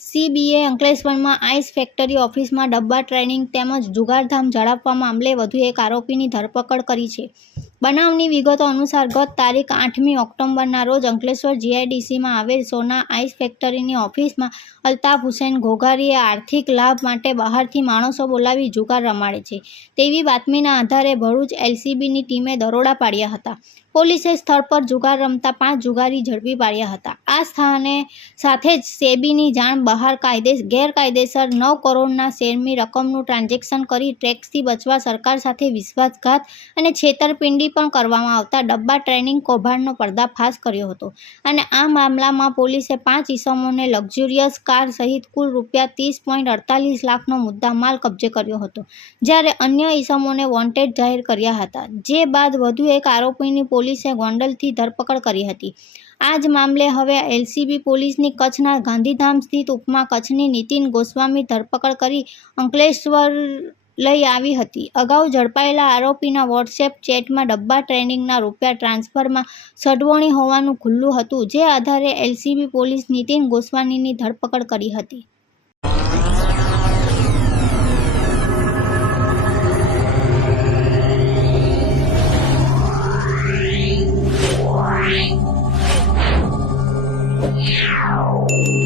એલસીબીએ અંકલેશ્વરમાં ice factory ઓફિસમાં ડબ્બા ટ્રેનિંગ તેમજ જુગારધામ ઝડપવા મામલે વધુ એક આરોપીની ધરપકડ કરી છે. બનાવની વિગતો અનુસાર ગત તારીખ આઠમી ઓક્ટોબરના રોજ અંકલેશ્વર જીઆઈડીસીમાં આવેલ સોના આઈસ ફેક્ટરીની ઓફિસમાં અલ્તાફ હુસેન ઘોઘારીએ આર્થિક લાભ માટે બહારથી માણસો બોલાવી જુગાર રમાડે છે. તેવી બાતમીના આધારે ભરૂચ એલસીબીની ટીમે દરોડા પાડ્યા હતા. પોલીસે સ્થળ પર જુગાર રમતા પાંચ જુગારી ઝડપી પાડ્યા હતા. આ સ્થાને સાથે જ સેબીની જાણ બહાર કાયદે, ગેરકાયદેસર નવ કરોડના શેરની રકમનું ટ્રાન્ઝેક્શન કરી ટેક્સથી બચવા સરકાર સાથે વિશ્વાસઘાત અને છેતરપિંડી પણ કરવામાં આવતા ડબ્બા ટ્રેનિંગ કૌભાંડનો પર્દાફાશ કર્યો હતો. અને આ મામલામાં પોલીસે પાંચ ઇસમોને લક્ઝુરિયસ કાર સહિત કુલ રૂપિયા ત્રીસ પોઈન્ટ અડતાલીસ લાખનો મુદ્દામાલ કબજે કર્યો હતો, જ્યારે અન્ય ઇસમોને વોન્ટેડ જાહેર કર્યા હતા. જે બાદ વધુ એક આરોપીની પોલીસે ગોંડલથી ધરપકડ કરી હતી. આ જ મામલે હવે એલસીબી પોલીસની કચ્છના ગાંધીધામ સ્થિત ઉપમા કચ્છની નીતિન ગોસ્વામી ધરપકડ કરી અંકલેશ્વર લઈ આવી હતી. અગાઉ ઝડપાયેલા આરોપીના વોટ્સએપ ચેટમાં ડબ્બા ટ્રેનિંગના રૂપિયા ટ્રાન્સફરમાં સડવણી હોવાનું ખુલ્લું હતું, જે આધારે એલસીબી પોલીસ નીતિન ગોસ્વામીની ધરપકડ કરી હતી. Wow.